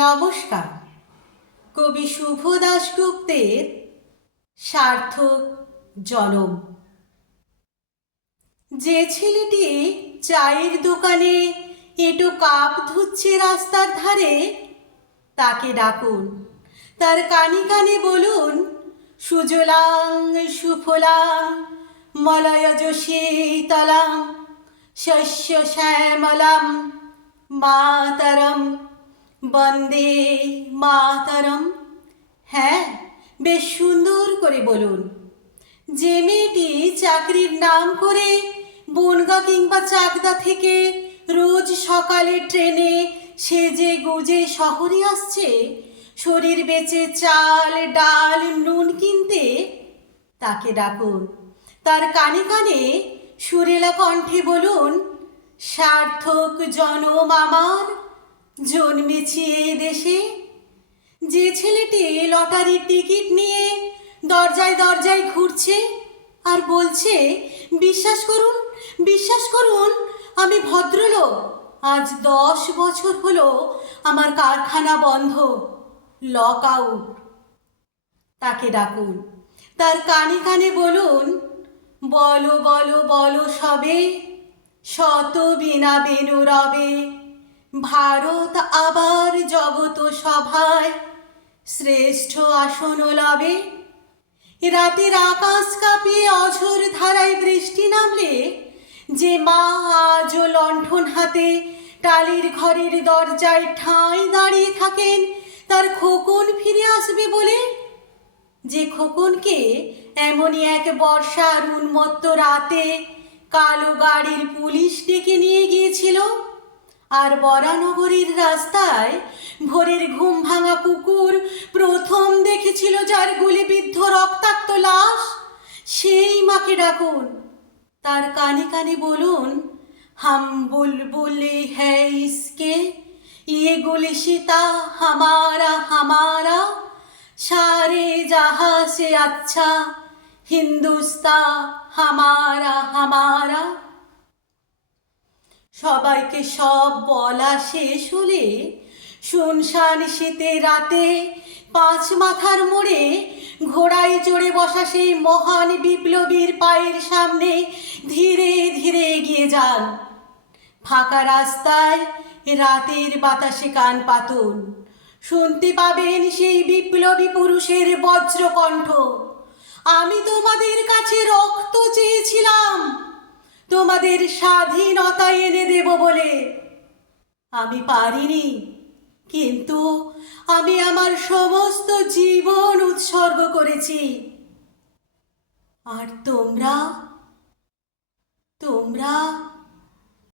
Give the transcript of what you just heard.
নমস্কার। কবি শুভ দাশগুপ্তের সার্থক জনম। যে ছেলেটি চায়ের দোকানে এঁটো কাপ ধুচ্ছে রাস্তার ধারে, তাকে ডাকুন, তার কানে কানে বলুন, সুজলাং সুফলাং মলয়জ শীতলাং শস্য শ্যামলাং মাতরম বন্দে মাতরম। হ্যাঁ, বেশ সুন্দর করে বলুন। যে মেয়েটি চাকরির নাম করে বনগা কিংবা চাকদা থেকে রোজ সকালে ট্রেনে সেজে গুজে শহরে আসছে শরীর বেচে চাল ডাল নুন কিনতে, তাকে ডাকুন, তার কানে কানে সুরেলা কণ্ঠে বলুন, সার্থক জনম আমার, জন্মেছি এ দেশে। যে ছেলেটি লটারির টিকিট নিয়ে দরজায় দরজায় ঘুরছে আর বলছে, বিশ্বাস করুন, বিশ্বাস করুন, আমি ভদ্রলোক, আজ 10 বছর হলো আমার কারখানা বন্ধ, লক আউট, তাকে ডাকুন, তার কানে কানে বলুন, বলো বলো বলো সবে, শত বিনা বেনু রবে, ভারত আবার জগত সভায় শ্রেষ্ঠ আসন লবে। রাতের আকাশ কাঁপিয়ে অঝোর ধারায় বৃষ্টি নামলে যে মা আজও লণ্ঠন হাতে টালির ঘরের দরজায় ঠাঁই দাঁড়িয়ে থাকেন তার খোকন ফিরে আসবে বলে, যে খোকনকে এমনই এক বর্ষার উন্মত্ত রাতে কালো গাড়ির পুলিশ ডেকে নিয়ে গিয়েছিল, আর বরানগরীর রাস্তায় ভোরের ঘুম ভাঙা কুকুর প্রথম দেখেছিল যার গুলিবিদ্ধ রক্তাক্ত লাশ, সেই মাকে ডাকুন, তার কানে কানে বলুন, হাম বুলবুলি হ্যায় ইসকে, ইয়ে গুলিশিতা হামারা হামারা, সারে জাহা সে আচ্ছা হিন্দুস্তা হামারা হামারা। সবাইকে সব বলা শেষ হলে শুনশান শীতের রাতে 5 মাথার মোড়ে ঘোড়ায় চড়ে বসা সেই মহান বিপ্লবীর পায়ের সামনে ধীরে ধীরে এগিয়ে যান। ফাঁকা রাস্তায় রাতের বাতাসে কান পাতুন, শুনতে পাবেন সেই বিপ্লবী পুরুষের বজ্রকণ্ঠ, আমি তোমাদের কাছে রক্ত চেয়েছিলাম তোমাদের স্বাধীনতা এনে দেব বলে, আমি পারিনি, কিন্তু আমি আমার সমস্ত জীবন উৎসর্গ করেছি। আর তোমরা